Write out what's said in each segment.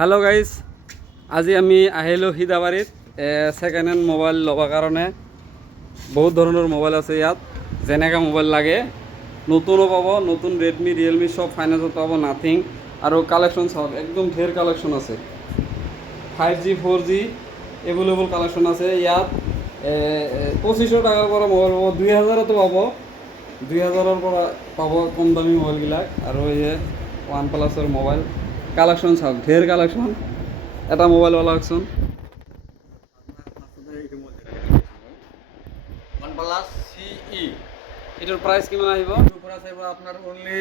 Hello' guys, আজি আমি আহিলোঁ সিধাবাৰীত ছেকেণ্ড হেণ্ড মোবাইল ল'বৰ কাৰণে। বহুত ধৰণৰ মোবাইল আছে ইয়াত, যেনেকৈ মোবাইল লাগে নতুনো পাব, নতুন ৰেডমি ৰিয়েলমি চব ফাইনেন্সত পাব, নাথিং। আৰু কালেকশ্যন চাওক, একদম ঢেৰ কালেকশ্যন আছে। 5G 4G এভেইলেবল কালেকশ্যন আছে ইয়াত। 2500 টাকাৰ পৰা মোবাইল পাব, 2000তো পাব, 2000ৰ পৰা পাব কম দামী মোবাইলবিলাক। আৰু এই ওৱান প্লাছৰ মোবাইল কালেকশ্যন চাওক, ঢেৰ কালেকশ্যন। এটা মোবাইল ওলাওকচোন। OnePlus CE এটার প্রাইস কিমান আহিব? আপনার অনলি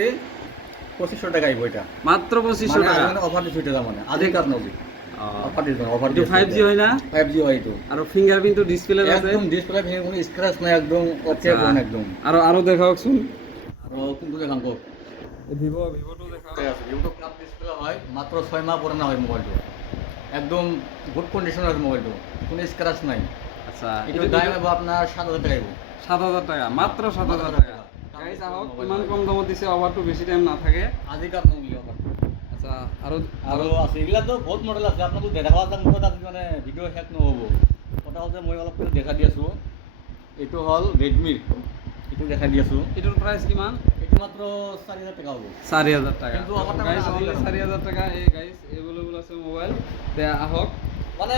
2500 টাকা আইব এটা, মাত্র 2500 টাকা। অফার দিছে এটা, মানে আজি কাজ নবি অফার দিছে, অফার এটা 5G হয় না? 5G হয় এটা। আর ফিঙ্গারপ্রিন্ট তো ডিসপ্লে আছে, একদম ডিসপ্লে ভেঙে কোনো স্ক্র্যাচ নাই, একদম ওকে কোন একদম। আর দেখাওকচোন। আর কোনটো দেখাম কো? ভিভোটো দেখাও। ভিভো ক্লাব ডিসপ্লে হয়, মাত্র 6 মাহ পুরানো হয় মোবাইলটো, একদম গুড কন্ডিশন আছে মোবাইলটো, কোনো স্ক্র্যাচ নাই। আচ্ছা, এটার দাম হবে আপনার 7000 টাকা আইব। 7000 টাকা, মাত্র 7000 টাকা। গাইস আহক, ইমান কম দামত দিছে, অফারটো বেশি টাইম না থাকে। আজিকার নবি অফার। আচ্ছা, আৰু আছে এগুলা তো বহুত মডেল আছে, আপোনাক দেখাব যাম মোৰ তাত মানে ভিডিও শেষ নহ'ব। কথা হ'ল যে মই অলপ কৰি দেখা দি আছোঁ। এইটো হ'ল ৰেডমিৰ, এইটো দেখা দি আছোঁ। এটার প্রাইস কিমান? এইটো মাত্ৰ 4000 টাকা হ'ব। 4000 টাকা। কিন্তু অফারটা গাইস মানে অনলি আজিকার 4000 টাকা। এই গাইস এভেইলেবল আছে মোবাইল, তে আহক। মানে